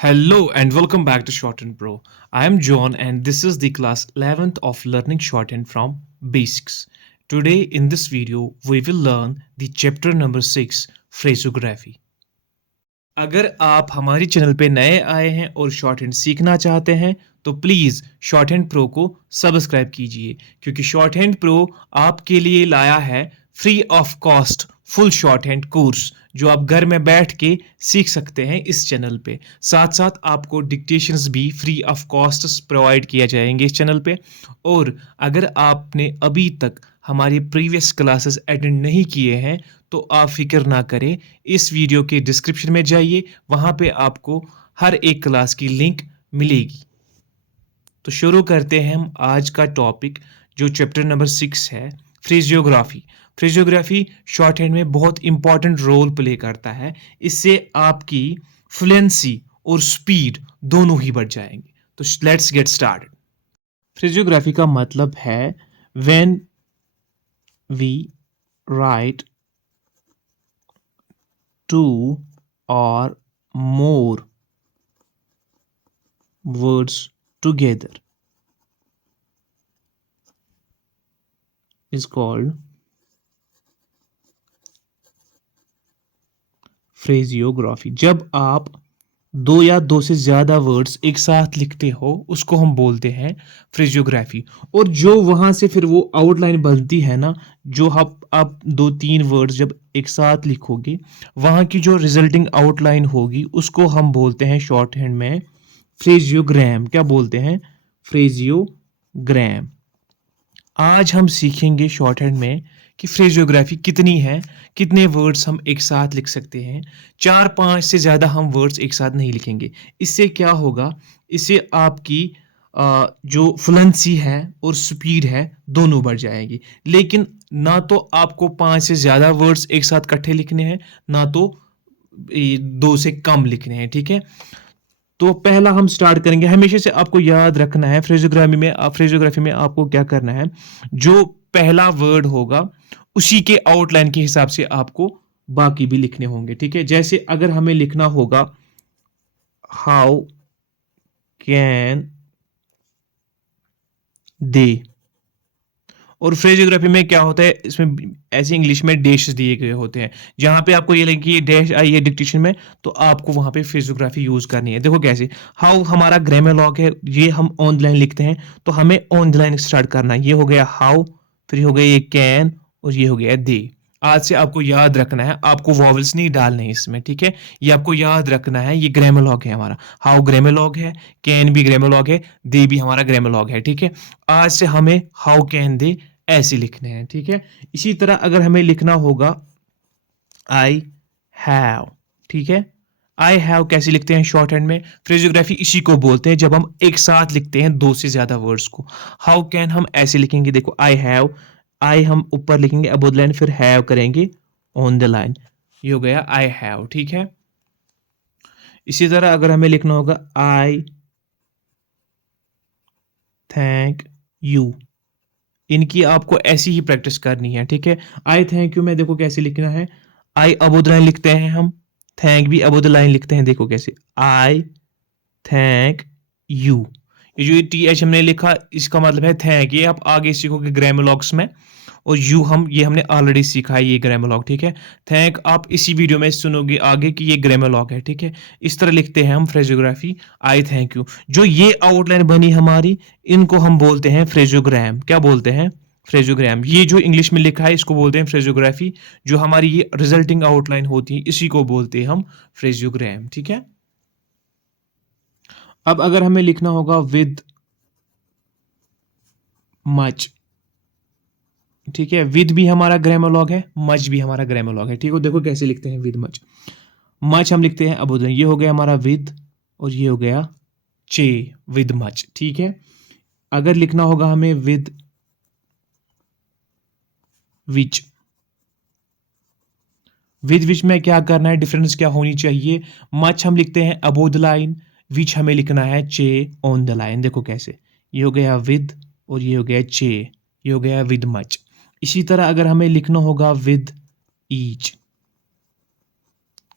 Hello and welcome back to Shorthand Pro. I am John and this is the class 11th of learning shorthand from basics. Today in this video we will learn the chapter number 6 phrasography. अगर आप हमारी channel पे नए आए हैं और short hand सीखना चाहते हैं तो प्लीज़ शॉर्ट हैंड प्रो को सब्सक्राइब कीजिए क्योंकि शॉर्ट हैंड प्रो आपके लिए लाया है free of cost full short hand course जो आप घर में बैठ के सीख सकते हैं इस चैनल पे। साथ साथ आपको डिक्टेशंस भी फ्री ऑफ कॉस्ट प्रोवाइड किए जाएंगे इस चैनल पे। और अगर आपने अभी तक हमारी प्रीवियस क्लासेस अटेंड नहीं किए हैं तो आप फिक्र ना करें, इस वीडियो के डिस्क्रिप्शन में जाइए, वहाँ पे आपको हर एक क्लास की लिंक मिलेगी। तो शुरू करते हैं हम आज का टॉपिक जो चैप्टर नंबर 6 है फ्रेजियोग्राफी। फ्रेजियोग्राफी शॉर्ट हैंड में बहुत इंपॉर्टेंट रोल प्ले करता है। इससे आपकी फ्लुएंसी और स्पीड दोनों ही बढ़ जाएंगे। तो लेट्स गेट स्टार्टेड। फ्रेजियोग्राफी का मतलब है when we write two or more words together is called phraseography। जब आप दो या दो से ज़्यादा वर्ड्स एक साथ लिखते हो उसको हम बोलते हैं फ्रेजियोग्राफी। और जो वहाँ से फिर वो आउटलाइन बनती है ना, जो आप दो तीन वर्ड्स जब एक साथ लिखोगे वहाँ की जो रिजल्टिंग आउटलाइन होगी उसको हम बोलते हैं शॉर्ट हैंड में फ्रेजियोग्राम। क्या बोलते हैं? फ्रेजियोग्राम। आज हम सीखेंगे शॉर्ट हैंड में कि फ्रेजियोग्राफी कितनी है, कितने वर्ड्स हम एक साथ लिख सकते हैं। 4-5 से ज़्यादा हम वर्ड्स एक साथ नहीं लिखेंगे। इससे क्या होगा? इससे आपकी जो फ्लुएंसी है और स्पीड है दोनों बढ़ जाएगी। लेकिन ना तो आपको 5 से ज़्यादा वर्ड्स एक साथ इकट्ठे लिखने हैं, ना तो 2 से कम लिखने हैं। ठीक है, तो पहला हम स्टार्ट करेंगे। हमेशा से आपको याद रखना है फ्रेजियोग्राफी में आपको क्या करना है, जो पहला वर्ड होगा उसी के आउटलाइन के हिसाब से आपको बाकी भी लिखने होंगे। ठीक है, जैसे अगर हमें लिखना होगा हाउ कैन दे, और फ्रेजियोग्राफी में क्या होता है, इसमें ऐसे इंग्लिश में डैश दिए गए होते हैं। जहां पे आपको ये लगे कि ये डैश आई है डिक्टेशन में, तो आपको वहां पे फ्रेजियोग्राफी यूज करनी है। देखो कैसे, हाउ हमारा ग्रामर लॉग है, ये हम ऑन द लाइन लिखते हैं, तो हमें ऑन द लाइन स्टार्ट करना है। ये हो गया हाउ, फिर हो गया ये कैन, और ये हो गया दे। आज से आपको याद रखना है, आपको वॉवल्स नहीं डालने हैं इसमें। ठीक है, ये आपको याद रखना है। ये ग्रामर लॉग है हमारा, हाउ ग्रामर लॉग है, कैन भी ग्रामर लॉग है, दे भी हमारा ग्रामर लॉग है। ठीक है, आज से हमें हाउ कैन दे ऐसे लिखने हैं। ठीक है, इसी तरह अगर हमें लिखना होगा आई हैव, ठीक है, आई हैव कैसे लिखते हैं शॉर्ट हैंड में? फ्रेजियोग्राफी इसी को बोलते हैं जब हम एक साथ लिखते हैं दो से ज्यादा वर्ड्स को। हाउ कैन हम ऐसे लिखेंगे, देखो आई हैव, आई हम ऊपर लिखेंगे अबोव द लाइन, फिर हैव करेंगे ऑन द लाइन, ये हो गया आई हैव। ठीक है, इसी तरह अगर हमें लिखना होगा आई थैंक यू, इनकी आपको ऐसी ही प्रैक्टिस करनी है। ठीक है, आई थैंक यू में देखो कैसे लिखना है, आई अबोव द लाइन लिखते हैं हम, थैंक भी अबोव द लाइन लिखते हैं। देखो कैसे, आई थैंक यू। ये जो टी एच हमने लिखा इसका मतलब है थैंक। ये आप आगे सीखोगे ग्रामर लॉग्स में। और यू ये हमने ऑलरेडी सीखा है, ये ग्रामर लॉग। ठीक है, थैंक आप इसी वीडियो में सुनोगे आगे कि ये ग्रामर लॉग है। ठीक है, इस तरह लिखते हैं हम फ्रेजियोग्राफी, आई थैंक यू। जो ये आउटलाइन बनी हमारी, इनको हम बोलते हैं फ्रेजियोग्राम। क्या बोलते हैं? फ्रेजियोग्राम। ये जो इंग्लिश में लिखा है इसको बोलते हैं फ्रेजियोग्राफी। जो हमारी ये रिजल्टिंग आउटलाइन होती है इसी को बोलते हैं हम फ्रेजियोग्राम। ठीक है, अब अगर हमें लिखना होगा विद मच, ठीक है, विद भी हमारा ग्रामर लॉग है, मच भी हमारा ग्रामर लॉग है। ठीक है, देखो कैसे लिखते हैं विद मच। मच हम लिखते हैं अबोव, ये हो गया हमारा विद, और ये हो गया चे, विद मच। ठीक है, अगर लिखना होगा हमें विद विच, विद विच में क्या करना है, डिफरेंस क्या होनी चाहिए? मच हम लिखते हैं अबोव द लाइन, विच हमें लिखना है चे ऑन द लाइन। देखो कैसे, ये हो गया विद और ये हो गया चे, ये हो गया विद मच। इसी तरह अगर हमें लिखना होगा विद ईच,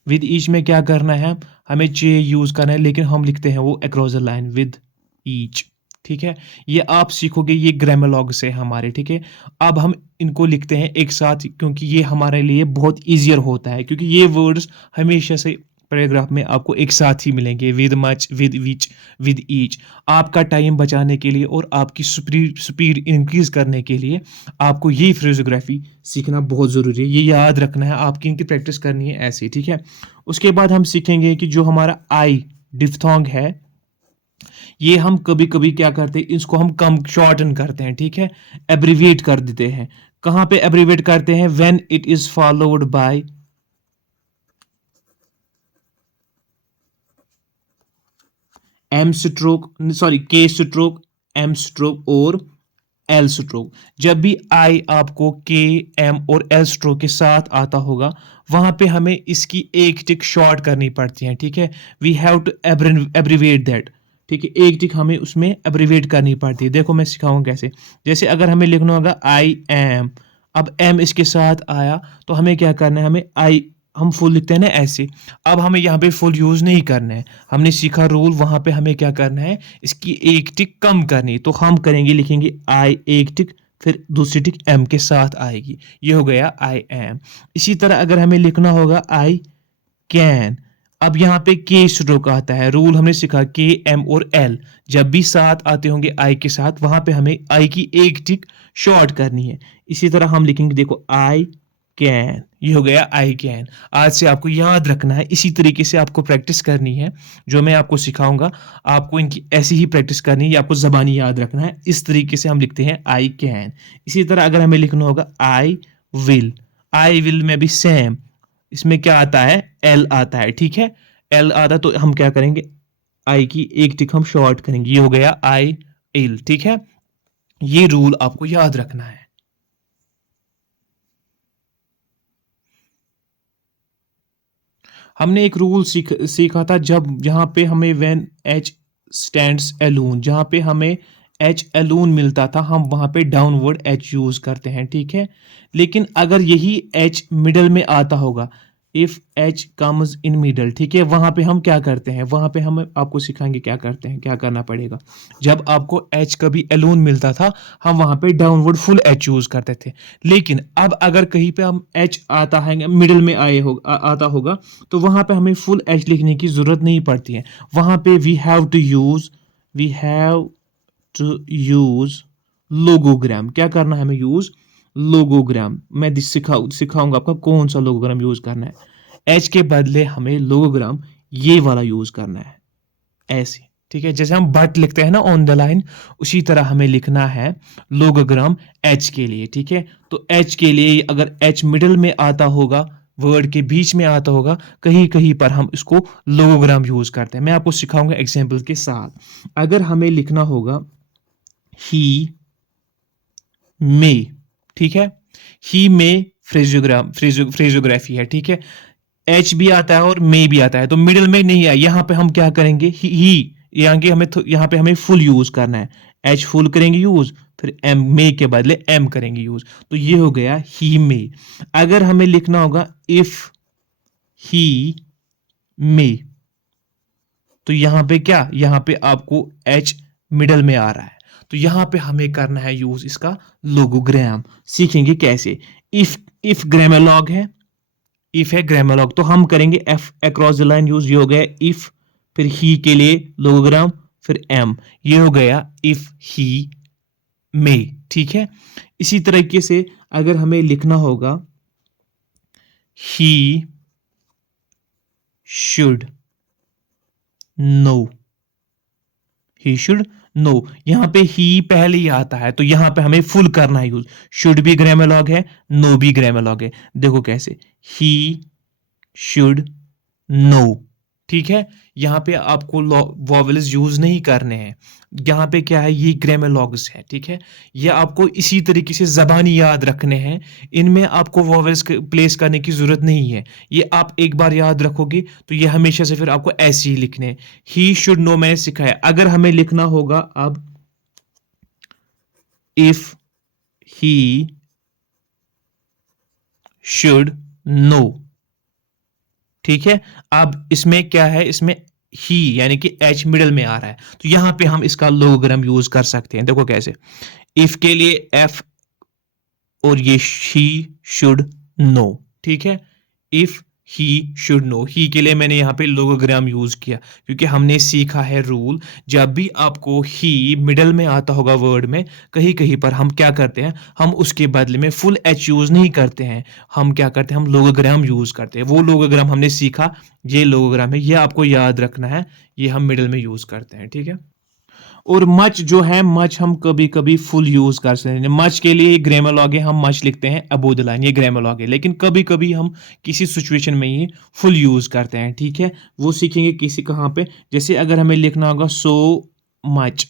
विद ईच में क्या करना है, हमें चे यूज करना है, लेकिन हम लिखते हैं वो across the line with each. ठीक है, ये आप सीखोगे, ये ग्रामर से हमारे। ठीक है, अब हम इनको लिखते हैं एक साथ, क्योंकि ये हमारे लिए बहुत ईजियर होता है, क्योंकि ये वर्ड्स हमेशा से पैराग्राफ में आपको एक साथ ही मिलेंगे, with much, with which, with each. आपका टाइम बचाने के लिए और आपकी स्पीड इंक्रीज करने के लिए आपको ये फ्रेजोग्राफी सीखना बहुत ज़रूरी है, ये याद रखना है, आपकी इनकी प्रैक्टिस करनी है ऐसे। ठीक है, उसके बाद हम सीखेंगे कि जो हमारा आई डिफ्थोंग है, ये हम कभी कभी क्या करते हैं, इसको हम कम शॉर्टन करते हैं। ठीक है, एब्रीविएट कर देते हैं। कहाँ पे एब्रीविएट करते हैं, when it is followed by M stroke, sorry K stroke, M stroke और एल स्ट्रोक। जब भी आई आपको के, एम और एल स्ट्रोक के साथ आता होगा, वहां पे हमें इसकी एक टिक शॉर्ट करनी पड़ती है। ठीक है, we have to abbreviate that. ठीक है, एक टिक हमें उसमें एब्रीविएट करनी पड़ती है। देखो मैं सिखाऊंगा कैसे। जैसे अगर हमें लिखना होगा आई एम, अब एम इसके साथ आया, तो हमें क्या करना है, हमें आई, हम फुल लिखते हैं ना ऐसे। अब हमें यहाँ पे फुल यूज नहीं करना है, हमने सीखा रूल, वहां पे हमें क्या करना है, इसकी एक टिक कम करनी। तो हम करेंगे, लिखेंगे आई एक टिक, फिर दूसरी टिक एम के साथ आएगी, ये हो गया आई एम। इसी तरह अगर हमें लिखना होगा आई कैन, अब यहाँ पे के स्ट्रोक आता है, रूल हमने सीखा के, एम और एल जब भी साथ आते होंगे आई के साथ, वहां पे हमें आई की एक टिक शॉर्ट करनी है। इसी तरह हम लिखेंगे, देखो आई कैन, ये हो गया आई कैन। आज से आपको याद रखना है, इसी तरीके से आपको प्रैक्टिस करनी है, जो मैं आपको सिखाऊंगा आपको इनकी ऐसी ही प्रैक्टिस करनी है, ये आपको जबानी याद रखना है। इस तरीके से हम लिखते हैं आई कैन। इसी तरह अगर हमें लिखना होगा आई विल में भी सेम, इसमें क्या आता है, एल आता है। ठीक है, एल आता है, तो हम क्या करेंगे, आई की एक टिक हम शॉर्ट करेंगे, ये हो गया आई एल। ठीक है, ये रूल आपको याद रखना है। हमने एक रूल सीखा था, जब यहाँ पे हमें व्हेन एच स्टैंड्स अलोन, जहाँ पे हमें एच अलोन मिलता था, हम वहाँ पे डाउनवर्ड एच यूज करते हैं। ठीक है, लेकिन अगर यही एच मिडल में आता होगा, if H comes in middle, ठीक है, वहाँ पे हम क्या करते हैं, वहाँ पे हम आपको सिखाएंगे क्या करते हैं, क्या करना पड़ेगा। जब आपको एच कभी अलोन मिलता था, हम वहाँ पे डाउनवर्ड फुल एच यूज करते थे। लेकिन अब अगर कहीं पे हम एच आता है मिडिल में आता होगा, तो वहां पे हमें फुल एच लिखने की जरूरत नहीं पड़ती है। वहां पे वी हैव टू यूज लोगोग्राम। क्या करना है हमें, यूज लोगोग्राम। मैं सिखाऊंगा आपका कौन सा लोगोग्राम यूज करना है। एच के बदले हमें लोगोग्राम ये वाला यूज करना है, ऐसे। ठीक है, जैसे हम बट लिखते हैं ना ऑन द लाइन, उसी तरह हमें लिखना है लोगोग्राम एच के लिए। ठीक है, तो एच के लिए अगर एच मिडिल में आता होगा, वर्ड के बीच में आता होगा, कहीं कहीं पर हम इसको लोगोग्राम यूज करते हैं। मैं आपको सिखाऊंगा एग्जाम्पल के साथ। अगर हमें लिखना होगा ही मे, ठीक है, ही मे फ्रेजोग्राफी है। ठीक है, एच भी आता है और मे भी आता है, तो मिडिल में नहीं है, यहां पे हम क्या करेंगे, ही यहाँ के हमें यहाँ पे हमें फुल यूज करना है। एच फुल करेंगे यूज, फिर एम मे के बदले एम करेंगे यूज, तो ये हो गया ही मे। अगर हमें लिखना होगा इफ ही मे, तो यहां पे क्या, यहां पे आपको एच मिडल में आ रहा है, तो यहां पे हमें करना है यूज इसका लोगोग्राम। सीखेंगे कैसे। इफ ग्रामर है, इफ है ग्रामर, तो हम करेंगे F across the line use, ये हो गया इफ, फिर ही के लिए लोगोग्राम, फिर एम, ये हो गया इफ ही मे। ठीक है, इसी तरीके से अगर हमें लिखना होगा he should know, he should know, यहां पे ही पहले ही आता है, तो यहां पे हमें फुल करना है यूज। शुड भी ग्रामर है, नो भी ग्रामर है। देखो कैसे, ही शुड नो। ठीक है, यहाँ पे आपको वॉवेल्स यूज नहीं करने हैं, यहाँ पे क्या है, ये ग्रामर लॉग्स है। ठीक है, ये आपको इसी तरीके से जबानी याद रखने हैं, इनमें आपको वॉवेल्स प्लेस करने की जरूरत नहीं है। ये आप एक बार याद रखोगे, तो ये हमेशा से फिर आपको ऐसे ही लिखने हैं। ही शुड नो मैंने सिखाया। अगर हमें लिखना होगा अब इफ ही शुड नो, ठीक है। अब इसमें क्या है, इसमें ही यानी कि एच मिडल में आ रहा है, तो यहां पे हम इसका लोगोग्राम यूज कर सकते हैं। देखो कैसे, इफ के लिए एफ और ये शी शुड नो, ठीक है। इफ ही शुड नो, ही के लिए मैंने यहाँ पे लोगोग्राम यूज किया क्योंकि हमने सीखा है रूल, जब भी आपको ही मिडल में आता होगा वर्ड में कहीं कहीं पर, हम क्या करते हैं, हम उसके बदले में फुल एच यूज नहीं करते हैं, हम क्या करते हैं, हम लोगोग्राम यूज करते हैं। वो लोगोग्राम हमने सीखा, ये लोगोग्राम है, ये आपको याद रखना है, ये हम मिडल में यूज करते हैं, ठीक है। और मच जो है, मच हम कभी कभी फुल यूज कर सकते हैं। मच के लिए ग्रामर लॉग है, हम मच लिखते हैं अबोव द लाइन, ये ग्रामर लॉग है, लेकिन कभी कभी हम किसी सिचुएशन में ये फुल यूज करते हैं, ठीक है। वो सीखेंगे किसी कहाँ पे, जैसे अगर हमें लिखना होगा सो मच,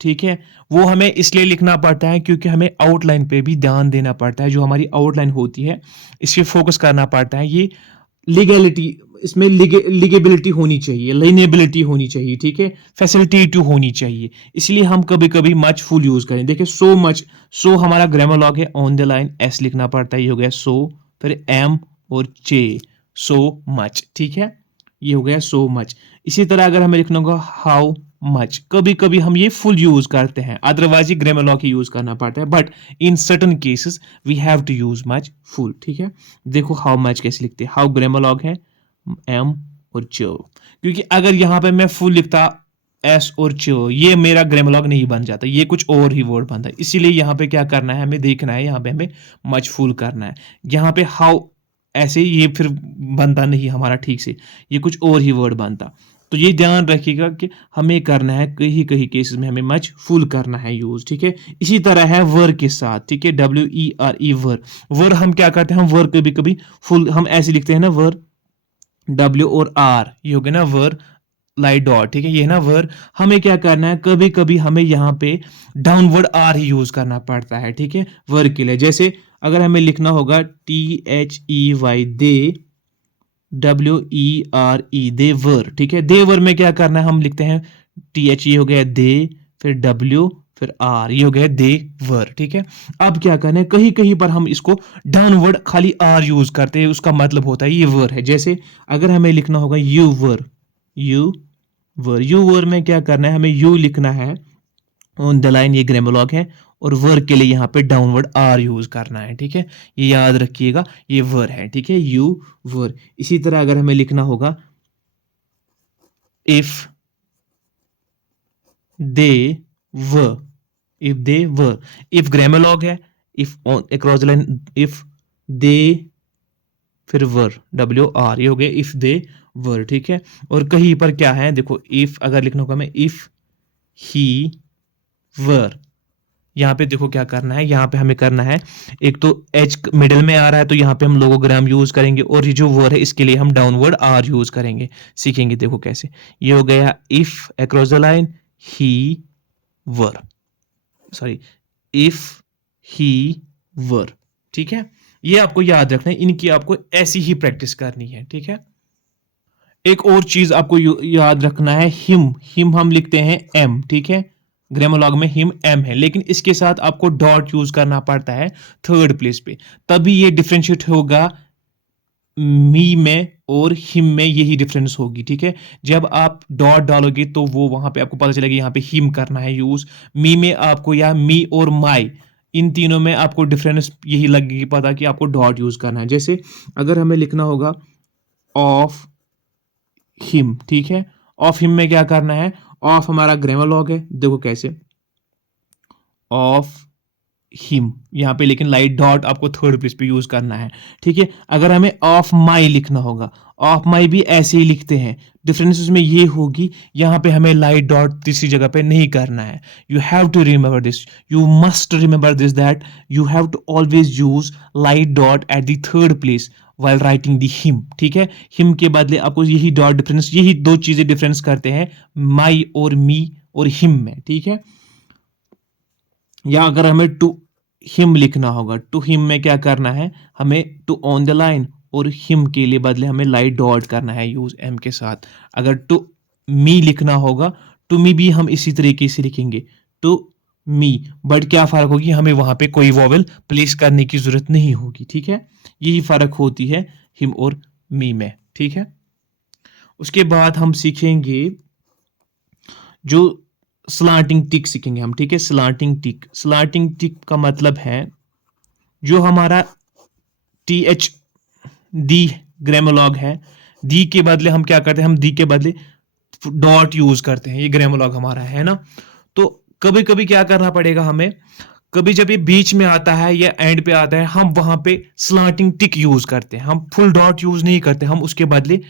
ठीक है। वो हमें इसलिए लिखना पड़ता है क्योंकि हमें आउटलाइन पे भी ध्यान देना पड़ता है, जो हमारी आउटलाइन होती है इस पे फोकस करना पड़ता है। ये लीगैलिटी, इसमें लिगेबिलिटी होनी चाहिए, लाइनेबिलिटी होनी चाहिए, ठीक है, फैसिलिटेटिव होनी चाहिए, इसलिए हम कभी कभी मच फुल यूज करें। देखिए सो मच, सो हमारा ग्रामर लॉग है, ऑन द लाइन एस लिखना पड़ता है, ये हो गया सो, फिर एम और जे, सो मच, ठीक है, ये हो गया सो मच। इसी तरह अगर हमें लिखना होगा हाउ मच, कभी कभी हम ये फुल यूज करते हैं, अदरवाइज ये ग्रामर लॉग ही यूज करना पड़ता है, but in certain cases we have to use much full, ठीक है। देखो हाउ मच कैसे लिखते हैं, हाउ ग्रामर लॉग है एम और चो, क्योंकि अगर यहां पे मैं फुल लिखता एस और चो, ये मेरा ग्रामर लॉग नहीं बन जाता, ये कुछ और ही वर्ड बनता है, इसीलिए यहाँ पे क्या करना है, हमें देखना है, यहाँ पे हमें मच फुल करना है। यहाँ पे हाउ ऐसे ये फिर बनता नहीं हमारा ठीक से, ये कुछ और ही वर्ड बनता। तो ये ध्यान रखिएगा कि हमें करना है, कहीं कहीं केसेस में हमें मच फुल करना है यूज, ठीक है। इसी तरह है वर के साथ, ठीक है, WER वर, वर हम क्या करते हैं, हम वर कभी कभी फुल हम ऐसे लिखते हैं ना, वर W और R, ये हो गया ना वर लाइट डॉट, ठीक है, ये है ना वर। हमें क्या करना है, कभी कभी हमें यहाँ पे डाउनवर्ड आर ही यूज करना पड़ता है, ठीक है, वर के लिए। जैसे अगर हमें लिखना होगा THEY दे, WERE दे वर, ठीक है, दे वर में क्या करना है, हम लिखते हैं TH, ये हो गया दे, फिर W, फिर R, ये हो गया दे वर, ठीक है। अब क्या करना है, कहीं कहीं पर हम इसको डाउनवर्ड खाली R यूज करते हैं, उसका मतलब होता है ये वर है। जैसे अगर हमें लिखना होगा you were, you were, you were में क्या करना है, हमें यू लिखना है ऑन द लाइन, ये ग्रामर लॉग है, और वर के लिए यहाँ पे डाउनवर्ड आर यूज करना है, ठीक है, ये याद रखिएगा, ये वर है, ठीक है, यू वर। इसी तरह अगर हमें लिखना होगा इफ दे व, इफ दे व, इफ ग्रामर लॉग है, if across the line, if they, फिर वर WR, ये हो गया इफ दे वर, ठीक है। और कहीं पर क्या है, देखो इफ अगर लिखना होगा हमें इफ ही वर, यहाँ पे देखो क्या करना है, यहाँ पे हमें करना है, एक तो एच मिडिल में आ रहा है तो यहाँ पे हम लोगोग्राम यूज करेंगे, और ये जो वर है इसके लिए हम डाउनवर्ड आर यूज करेंगे, सीखेंगे। देखो कैसे, ये हो गया if across the line he were, sorry if he were, ठीक है। ये आपको याद रखना है, इनकी आपको ऐसी ही प्रैक्टिस करनी है, ठीक है। एक और चीज आपको याद रखना है, हिम, हिम हम लिखते हैं एम, ठीक है, ग्रामर लॉग में हिम एम है, लेकिन इसके साथ आपको डॉट यूज करना पड़ता है थर्ड प्लेस पे, तभी ये डिफरेंशिएट होगा मी में और हिम में, यही डिफरेंस होगी, ठीक है। जब आप डॉट डालोगे तो वो वहां पे आपको पता चलेगा यहाँ पे हिम करना है यूज, मी में आपको, या मी और माई, इन तीनों में आपको डिफरेंस यही लगेगी पता कि आपको डॉट यूज करना है। जैसे अगर हमें लिखना होगा ऑफ हिम, ठीक है, ऑफ हिम में क्या करना है, ऑफ हमारा ग्रामर लॉग है, देखो कैसे, ऑफ हिम, यहाँ पे लेकिन लाइट डॉट आपको थर्ड प्लेस पे यूज करना है, ठीक है। अगर हमें ऑफ माई लिखना होगा, ऑफ माई भी ऐसे ही लिखते हैं, डिफरेंस उसमें ये होगी, यहाँ पे हमें लाइट डॉट तीसरी जगह पे नहीं करना है। You have to remember this, you must remember this, that you have to always use light dot at the third place while writing the him, ठीक है। हिम के बदले आपको यही डॉट डिफरेंस, यही दो चीजें डिफरेंस करते हैं माई और मी और हिम में, ठीक है। या अगर हमें टू हिम लिखना होगा, टू हिम में क्या करना है, हमें टू ऑन द लाइन और हिम के लिए बदले हमें लाइट डॉट करना है यूज एम के साथ। अगर टू मी लिखना होगा, टू मी भी हम इसी तरीके से लिखेंगे, टू मी, बट क्या फर्क होगी, हमें वहां पे कोई वॉवेल प्लेस करने की जरूरत नहीं होगी, ठीक है। यही फर्क होती है हिम और मी में, ठीक है। उसके बाद हम सीखेंगे जो स्लांटिंग टिक सीखेंगे हम, ठीक है। स्लांटिंग टिक का मतलब है जो हमारा टी एच दी ग्रेमोलॉग है, दी के बदले हम क्या करते हैं, हम दी के बदले डॉट यूज करते हैं, ये ग्रेमोलॉग हमारा है ना। तो कभी कभी क्या करना पड़ेगा हमें, कभी जब ये बीच में आता है या एंड पे आता है, हम वहां पे स्लांटिंग टिक यूज करते हैं, हम फुल डॉट यूज नहीं करते, हम उसके बदले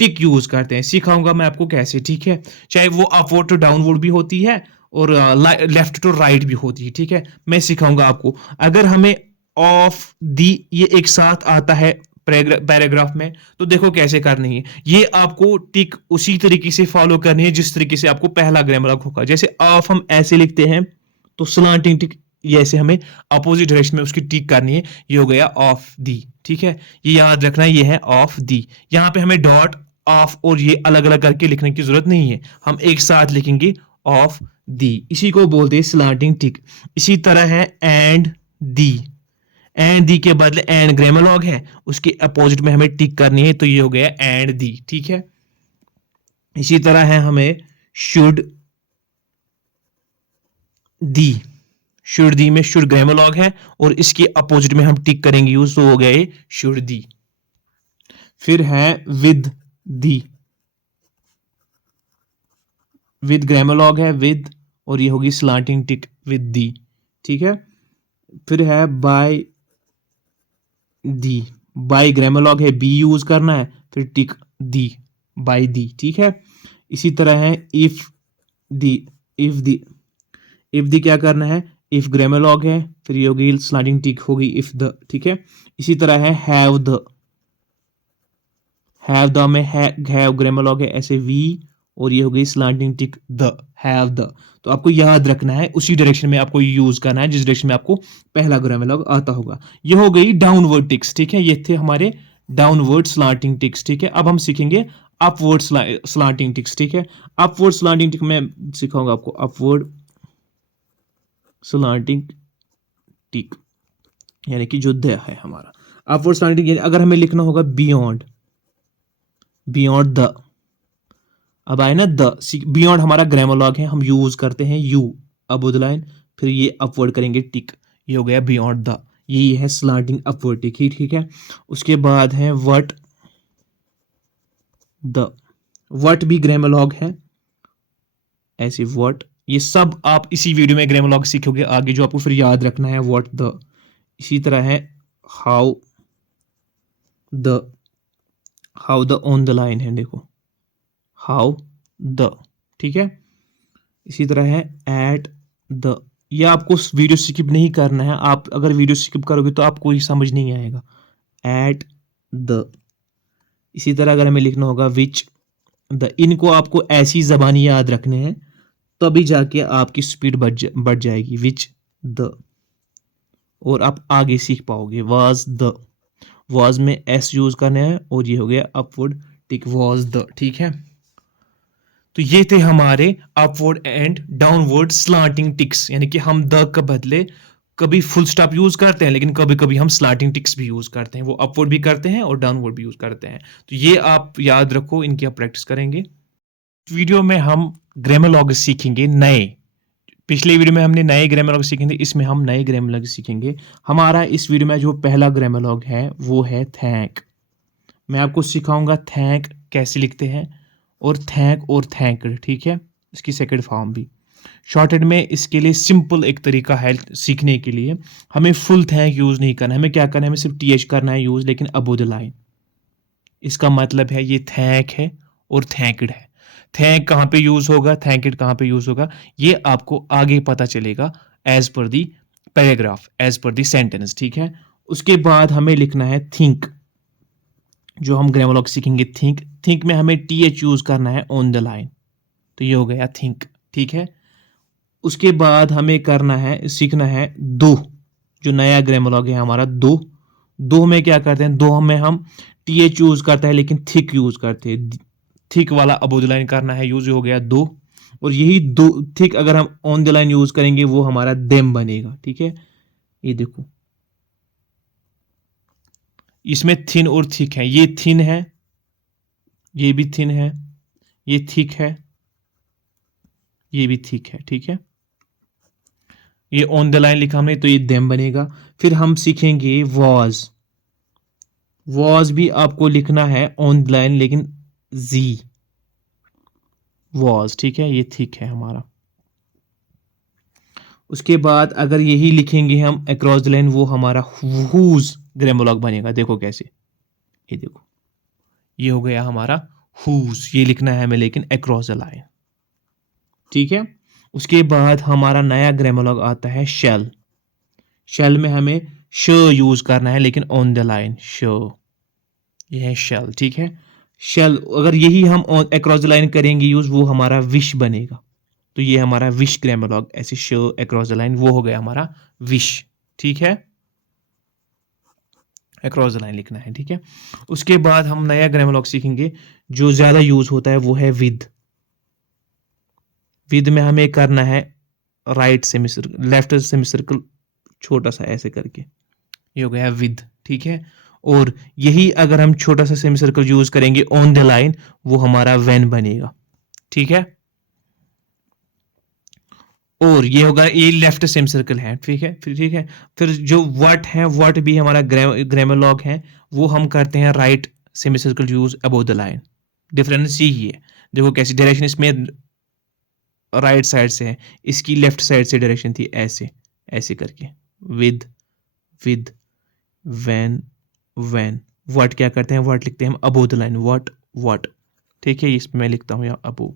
टिक यूज करते हैं। सिखाऊंगा मैं आपको कैसे, ठीक है। चाहे वो अपवर्ड टू डाउनवर्ड भी होती है और लेफ्ट टू राइट भी होती है, ठीक है। मैं सिखाऊंगा आपको। अगर हमें ऑफ दी ये एक साथ आता है पैराग्राफ में, तो देखो कैसे करनी है। ये आपको टिक उसी तरीके से फॉलो करनी है जिस तरीके से आपको पहला ग्रामर होगा। जैसे ऑफ हम ऐसे लिखते हैं, तो स्लांटिंग टिक ये ऐसे हमें अपोजिट डायरेक्शन में उसकी टिक करनी है। ये हो गया ऑफ दी, ठीक है। ये याद रखना है, ये है ऑफ दी। यहाँ पे हमें डॉट ऑफ और ये अलग अलग करके लिखने की जरूरत नहीं है, हम एक साथ लिखेंगे ऑफ दी। इसी को बोलते हैं स्लांटिंग टिक। इसी तरह है एंड दी। एंड दी के बदले एंड ग्रामर है, उसके अपोजिट में हमें टिक करनी है, तो ये हो गया एंड दी, ठीक है। इसी तरह है हमें शुड दी। शुड दी में शुड ग्रामर है और इसके अपोजिट में हम टिक करेंगे यूज, तो हो गया ये शुड दी। फिर है विद दी। विद ग्रामर है विद, और ये होगी स्लांटिंग टिक विद दी, ठीक है। फिर है बाय दी। बाय ग्रामर है, बी यूज करना है, फिर टिक दी, बाय दी, ठीक है। इसी तरह है इफ दी। इफ दी क्या करना है, इफ ग्रामर है, फिर ये होगी स्लाइडिंग टिक होगी इफ द, ठीक है। इसी तरह है हैव द। हैव द में हैव ग्रामर है ऐसे वी, और ये हो गई sliding tick the, have the. तो आपको याद रखना है, उसी डायरेक्शन में आपको यूज करना है जिस डायरेक्शन में आपको पहला ग्रामर आता होगा। ये हो गई डाउनवर्ड टिक्स, ठीक है। ये थे हमारे डाउनवर्ड स्लांटिंग टिक्स, ठीक है। अब हम सीखेंगे अपवर्ड स्लांटिंग टिक्स, ठीक है। अपवर्ड स्लांटिंग टिक मैं सिखाऊंगा आपको। अपवर्ड स्लांटिंग टिक यानी कि जो द है हमारा अपवर्ड स्लांटिंग, यानी अगर हमें लिखना होगा बियॉन्ड, बियॉन्ड द। अब आए ना द, बियॉन्ड हमारा ग्रामर है, हम यूज करते हैं यू अबोव द लाइन, फिर ये अपवर्ड करेंगे टिक, ये हो गया बियॉन्ड द। ये है स्लांटिंग अपवर्ड टिक ही, ठीक है। उसके बाद है व्हाट द। व्हाट भी ग्रामर है ऐसे व्हाट। ये सब आप इसी वीडियो में ग्रामर सीखोगे आगे, जो आपको फिर याद रखना है व्हाट द। इसी तरह है how the. How the on the line है, देखो हाउ द, ठीक है। इसी तरह है एट द। ये आपको वीडियो स्किप नहीं करना है, आप अगर वीडियो स्किप करोगे तो आपको ये समझ नहीं आएगा। At the. इसी तरह अगर हमें लिखना होगा विच द, इनको आपको ऐसी जबानी याद रखने हैं, तभी जाके आपकी स्पीड बढ़ जाएगी। विच द, और आप आगे सीख पाओगे। वाज द, वाज में एस यूज करना है, और ये हो गया अपवर्ड टिक वाज द, ठीक है। तो ये थे हमारे upward and downward slanting ticks, यानी कि हम द के बदले कभी फुल स्टॉप यूज करते हैं, लेकिन कभी कभी हम स्लांटिंग टिक्स भी यूज करते हैं, वो अपवर्ड भी करते हैं और डाउनवर्ड भी यूज करते हैं। तो ये आप याद रखो, इनकी आप प्रैक्टिस करेंगे। वीडियो में हम ग्रामर सीखेंगे नए। पिछले वीडियो में हमने नए ग्रामर सीखेंगे, इसमें हम नए ग्रामर सीखेंगे। हमारा इस वीडियो में जो पहला ग्रामर है वो है थैंक। मैं आपको सिखाऊंगा थैंक कैसे लिखते हैं, और थैंक और थैंक्ड, ठीक है। इसकी सेकंड फॉर्म भी शॉर्टेड में। इसके लिए सिंपल एक तरीका है सीखने के लिए, हमें फुल थैंक यूज नहीं करना है, हमें क्या करना है, हमें सिर्फ टीएच करना है यूज, लेकिन अबोव द लाइन। इसका मतलब है ये थैंक है और थैंक्ड है। थैंक कहाँ पे यूज होगा, थैंक्ड कहाँ पे यूज होगा, ये आपको आगे पता चलेगा as per the paragraph, as per the sentence, ठीक है। उसके बाद हमें लिखना है थिंक। जो हम ग्रामर सीखेंगे थिंक, थिंक में हमें टीएच यूज करना है ऑन द लाइन, तो ये हो गया थिंक, ठीक है। उसके बाद हमें करना है, सीखना है दो। जो नया ग्रामर है हमारा दो। दो में क्या करते हैं, दो में हम टीएच यूज करते हैं लेकिन थिक यूज करते हैं, थिक वाला अबोव द लाइन करना है यूज, हो गया दो। और यही दो थिक अगर हम ऑन द लाइन यूज करेंगे वो हमारा देम बनेगा, ठीक है। ये देखो इसमें थिन और थिक है, ये थिन है ये भी थिन है, ये थिक है, ये भी थिक है, ठीक है। ये ऑन द लाइन लिखा हमने तो ये देम बनेगा। फिर हम सीखेंगे वॉज। वॉज भी आपको लिखना है ऑन द लाइन लेकिन जी, वॉज, ठीक है, ये थिक है हमारा। उसके बाद अगर यही लिखेंगे हम अक्रॉस द लाइन, वो हमारा हुज ग्रेमोलॉग बनेगा। देखो कैसे, ये देखो, ये हो गया हमारा हुज, ये लिखना है हमें लेकिन अक्रॉस द लाइन, ठीक है। उसके बाद हमारा नया ग्रेमोलॉग आता है शेल। शेल में हमें श यूज करना है लेकिन ऑन द लाइन, श, ये है शेल, ठीक है। शेल अगर यही हम अक्रॉस द लाइन करेंगे यूज, वो हमारा विश बनेगा। तो ये हमारा विश ग्रामर, ऐसे शो अक्रॉस द लाइन, वो हो गया हमारा विश, ठीक है। अक्रॉस द लाइन लिखना है, ठीक है। उसके बाद हम नया ग्रामर सीखेंगे जो ज्यादा यूज होता है, वो है विद। विद में हमें करना है right semi circle, left semi circle छोटा सा ऐसे करके, ये हो गया विद, ठीक है। और यही अगर हम छोटा सा सेमी सर्कल यूज करेंगे ऑन द लाइन, वो हमारा वेन बनेगा, ठीक है। और ये होगा, ये लेफ्ट सेम सर्कल है, ठीक है, फिर ठीक है। फिर जो वर्ट है, वर्ट भी हमारा ग्रामर लॉग है, वो हम करते हैं right semi circle use above the line. Difference यही है, देखो कैसी डायरेक्शन इसमें राइट साइड से है, इसकी लेफ्ट साइड से डायरेक्शन थी, ऐसे ऐसे करके, विद, विद, वैन, वैन। वर्ट क्या करते हैं, वर्ट लिखते हैं हम अबव द लाइन, वर्ट, वर्ट, ठीक है। इसमें मैं लिखता हूँ यहाँ अबव,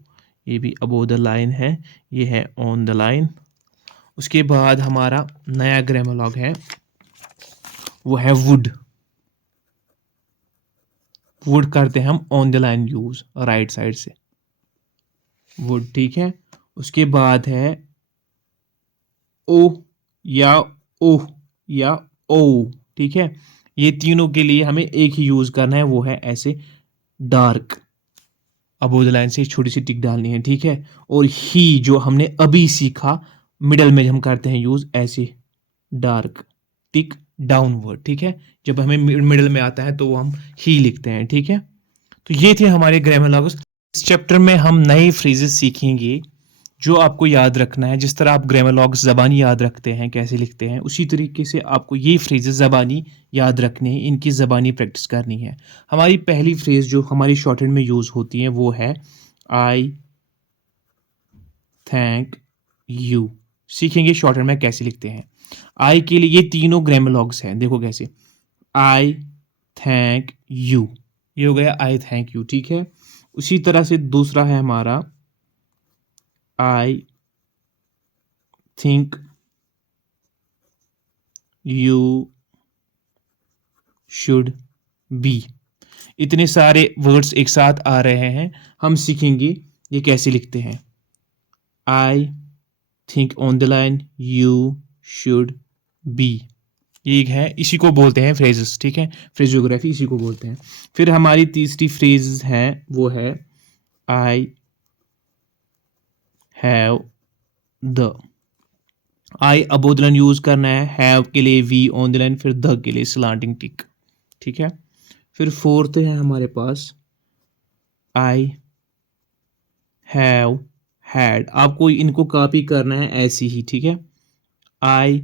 ये भी अबव द लाइन है, ये है ऑन द लाइन। उसके बाद हमारा नया ग्रामर लॉग है, वो है वुड। वुड करते हैं हम on the line use right side से, वुड, ठीक है। उसके बाद है ओ या ओ या ओ, ठीक है। ये तीनों के लिए हमें एक ही यूज करना है, वो है ऐसे डार्क, अबोव द लाइन से छोटी सी टिक डालनी है, ठीक है। और ही जो हमने अभी सीखा, मिडल में हम करते हैं यूज ऐसे डार्क टिक डाउनवर्ड, ठीक है। जब हमें मिडल में आता है तो वो हम ही लिखते हैं, ठीक है। तो ये थे हमारे ग्रामर लॉग्स। इस चैप्टर में हम नए फ्रेजेस सीखेंगे जो आपको याद रखना है। जिस तरह आप ग्रामर लॉग्स ज़बानी याद रखते हैं, कैसे लिखते हैं, उसी तरीके से आपको ये फ्रेजेस ज़बानी याद रखने हैं, इनकी ज़बानी प्रैक्टिस करनी है। हमारी पहली फ्रेज जो हमारी शॉर्ट हैंड में यूज़ होती है, वो है आई थैंक यू। सीखेंगे शॉर्ट हैंड में कैसे लिखते हैं। आई के लिए ये तीनों ग्रामर लॉग्स हैं, देखो कैसे, आई थैंक यू, ये हो गया आई थैंक यू, ठीक है। उसी तरह से दूसरा है हमारा I think you should be. इतने सारे वर्ड्स एक साथ आ रहे हैं, हम सीखेंगे ये कैसे लिखते हैं। I think on the line you should be, ये है, इसी को बोलते हैं फ्रेजेस, ठीक है। फ्रेजियोग्राफी इसी को बोलते हैं। फिर हमारी तीसरी फ्रेज है, वो है I have the. I above the line use करना है, हैव के लिए वी ऑन द लाइन, फिर द के लिए स्लांटिंग टिक, ठीक है। फिर फोर्थ है हमारे पास आई हैव हैड। आपको इनको कॉपी करना है ऐसी ही, ठीक है। I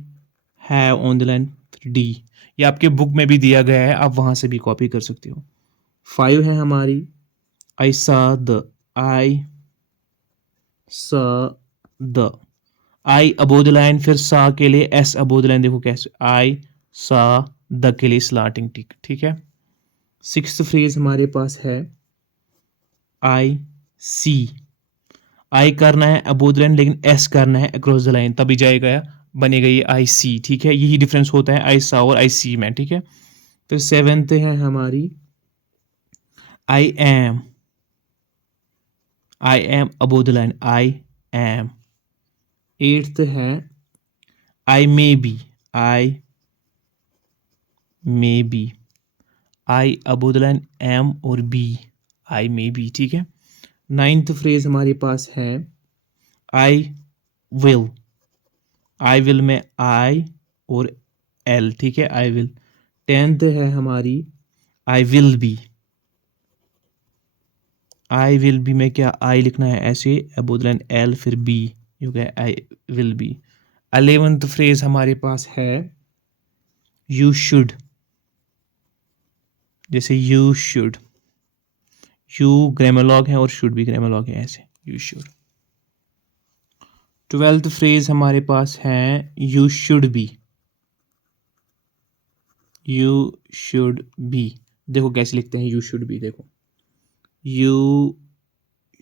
have on the line, फिर डी, ये आपके बुक में भी दिया गया है, आप वहां से भी कॉपी कर सकते हो। 5 है हमारी आई सा द, आई सा the, I above the line, फिर सा के लिए एस अबोव द लाइन, देखो कैसे, आई सा द के लिए स्लार्टिंग टिक, ठीक है। 6th फ्रेज हमारे पास है आई सी। आई करना है अबोव द लाइन लेकिन एस करना है अक्रॉस द लाइन, तभी जाएगा, बनेगा ये आई सी, ठीक है। यही डिफरेंस होता है आई सा और आई सी में, ठीक है। फिर 7th है हमारी I am. I am above the line, I am. 8th है I may be, I may be. I above the line am और बी, आई मे बी, ठीक है। 9th फ्रेज हमारे पास है आई विल। आई विल में आई और L, ठीक है, आई विल। 10th है हमारी I will be, I will be में क्या आई लिखना है ऐसे, अबोध लाइन एल फिर बी, यू गया I will be. 11th phrase हमारे पास है यू शुड, जैसे यू शुड, यू ग्रामर है और शुड भी ग्रामर है, ऐसे यू शुड। 12th फ्रेज हमारे पास है you should be, you should be. देखो कैसे लिखते हैं यू शुड बी, देखो you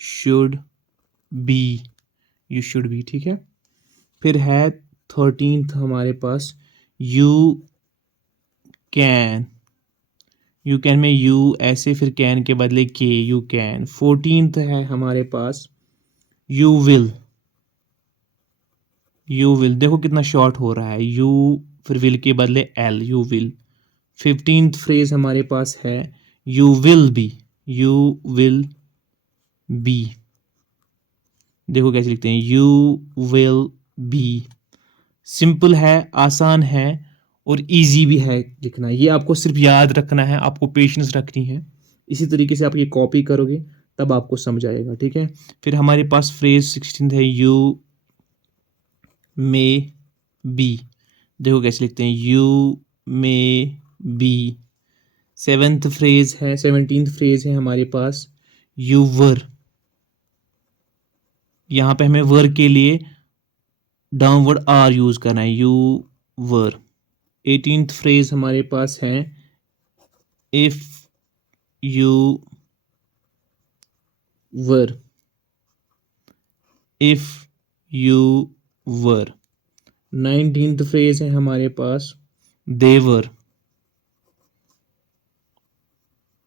should be, you should be, ठीक है। फिर है 13th हमारे पास यू कैन, यू कैन में यू ऐसे फिर कैन के बदले के, यू कैन। 14th है हमारे पास यू विल, यू विल, देखो कितना शॉर्ट हो रहा है, यू फिर विल के बदले L, you will. 15th phrase हमारे पास है you will be, you will be, देखो कैसे लिखते हैं यू विल बी। सिंपल है, आसान है और इजी भी है लिखना, ये आपको सिर्फ याद रखना है, आपको पेशेंस रखनी है। इसी तरीके से आप ये कॉपी करोगे तब आपको समझ आएगा, ठीक है। फिर हमारे पास फ्रेज 16 है यू मे बी, देखो कैसे लिखते हैं you may be. 17th phrase है हमारे पास यू वर, यहाँ पे हमें वर के लिए डाउनवर्ड आर यूज करना है, यू वर। 18th फ्रेज हमारे पास है if you were, if you were. 19th phrase है हमारे पास देवर,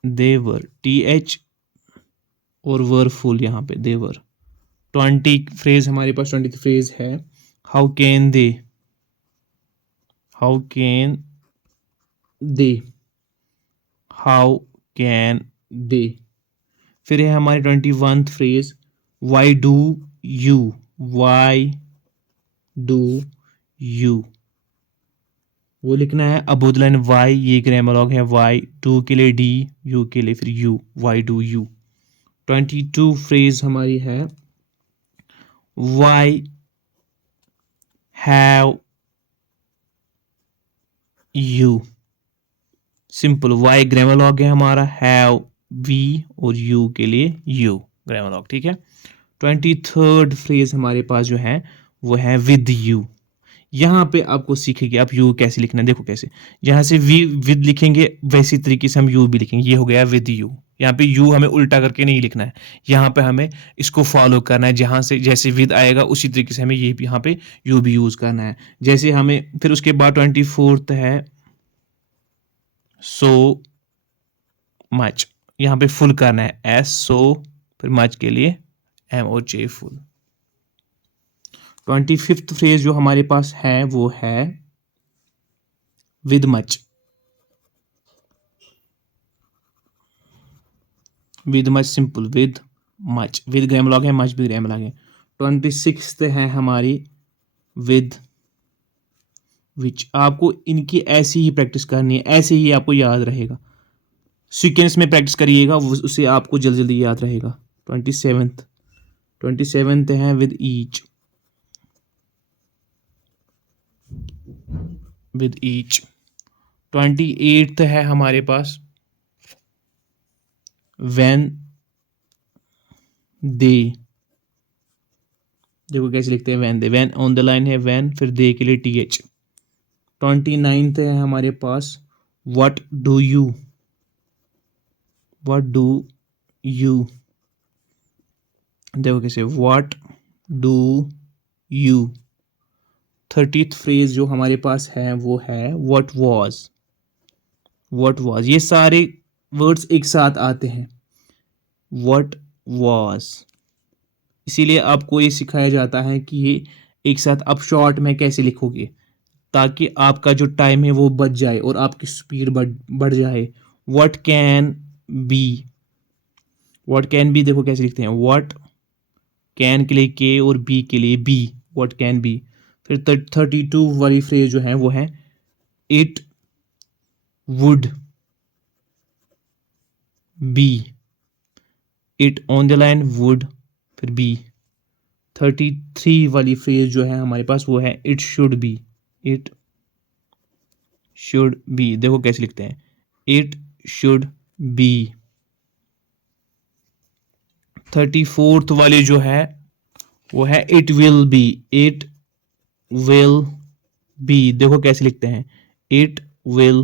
देवर टी एच और वर फुल यहाँ पे देवर। 20 फ्रेज हमारे पास 20th फ्रेज है how can they, how can they, how can they. फिर है हमारी 21th phrase why do you, why do you, वो लिखना है अबोध लाइन वाई, ये ग्रामर है, वाई डू के लिए डी, यू के लिए फिर U, why do you. 22 phrase हमारी है why have you, simple, why grammar है हमारा, हैव वी और यू के लिए यू ग्रामर, ठीक है। 23rd फ्रेज हमारे पास जो है वो है विद यू। यहाँ पे आपको सीखेंगे आप यू कैसे लिखना है, देखो कैसे, जहाँ से वी विद लिखेंगे वैसी तरीके से हम यू भी लिखेंगे, ये हो गया विद यू। यहाँ पे यू हमें उल्टा करके नहीं लिखना है, यहाँ पे हमें इसको फॉलो करना है, जहाँ से जैसे विद आएगा उसी तरीके से हमें ये भी यहाँ पे यू भी यूज करना है। जैसे हमें फिर उसके बाद 24th है सो मच, यहाँ पे फुल करना है एस सो, फिर मच के लिए एम ओ जे फुल। 25th फ्रेज जो हमारे पास है वो है with much, with much simple, with much, with grammar है, मच भी ग्रामर है। 26th है हमारी विद विच। आपको इनकी ऐसी ही प्रैक्टिस करनी है, ऐसे ही आपको याद रहेगा, सीक्वेंस में प्रैक्टिस करिएगा, उससे आपको जल्दी जल्दी याद रहेगा। 27th है with each, with each. 28th है हमारे पास व्हेन दे, देखो कैसे लिखते हैं when they, when on the line है व्हेन, फिर दे के लिए टी एच। 29th है हमारे पास what do you, what do you, देखो कैसे what do you. 30th phrase जो हमारे पास है वो है व्हाट वाज, व्हाट वाज, ये सारे वर्ड्स एक साथ आते हैं, व्हाट वाज, इसीलिए आपको ये सिखाया जाता है कि ये एक साथ आप शॉर्ट में कैसे लिखोगे, ताकि आपका जो टाइम है वो बच जाए और आपकी स्पीड बढ़ जाए। What can be, what can be, देखो कैसे लिखते हैं, व्हाट कैन के लिए के और बी के लिए बी, व्हाट कैन बी। फिर 32 वाली फ्रेज जो है वो है it would be, it on the line would, फिर बी। 33 वाली फ्रेज जो है हमारे पास वो है it should be, it should be. देखो कैसे लिखते हैं, इट शुड बी। 34th वाली जो है वो है it will be, it will be. देखो कैसे लिखते हैं, इट विल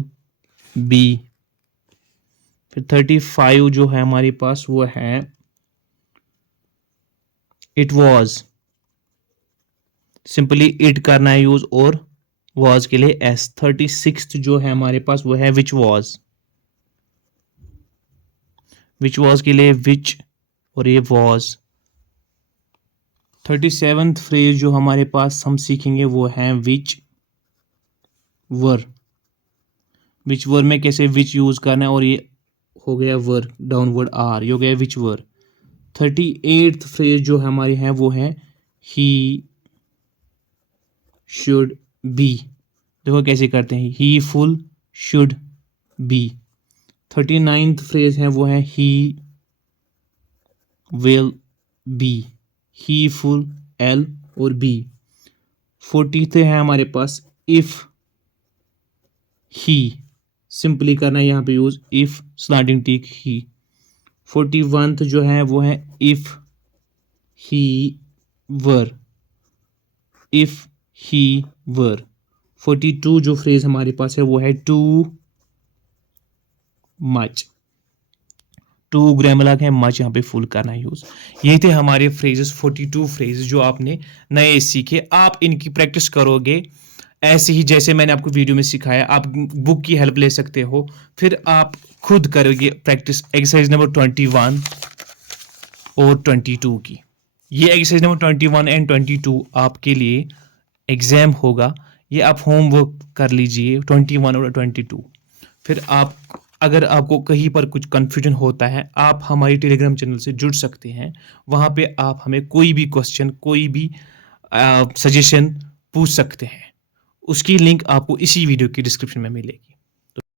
बी। फिर 35 जो है हमारे पास वो है इट वॉज। सिंपली इट करना है यूज और वॉज के लिए एस। 36 जो है हमारे पास वो है विच वॉज, विच वॉज के लिए विच और ये वॉज। 37th फ्रेज जो हमारे पास हम सीखेंगे वो है विच वर। विच वर में कैसे विच यूज करना है, और ये हो गया वर डाउनवर्ड आर, ये हो गया विच वर। 38th फ्रेज जो हमारी है वो है ही शुड बी। देखो कैसे करते हैं, he full should be. 39th phrase है वो है he will be, he full L और बी। 40th है हमारे पास इफ ही, सिंपली करना है यहाँ पे use if slanting tick he. 41th जो है वो है if he were, if he वर। 42 जो फ्रेज हमारे पास है वो है टू मच, टू ग्रामर लग है, मच यहाँ पे फुल करना है यूज। ये थे हमारे फ्रेजेस, 42 फ्रेजेस जो आपने नए सीखे। आप इनकी प्रैक्टिस करोगे ऐसे ही जैसे मैंने आपको वीडियो में सिखाया। आप बुक की हेल्प ले सकते हो, फिर आप खुद करोगे प्रैक्टिस एक्सरसाइज नंबर 21 और 22 की। ये एक्सरसाइज नंबर 21 एंड 22 आपके लिए एग्जाम होगा, ये आप होमवर्क कर लीजिए 21 और 22। फिर आप अगर आपको कहीं पर कुछ कन्फ्यूजन होता है, आप हमारी टेलीग्राम चैनल से जुड़ सकते हैं। वहाँ पे आप हमें कोई भी क्वेश्चन, कोई भी सजेशन पूछ सकते हैं। उसकी लिंक आपको इसी वीडियो की डिस्क्रिप्शन में मिलेगी।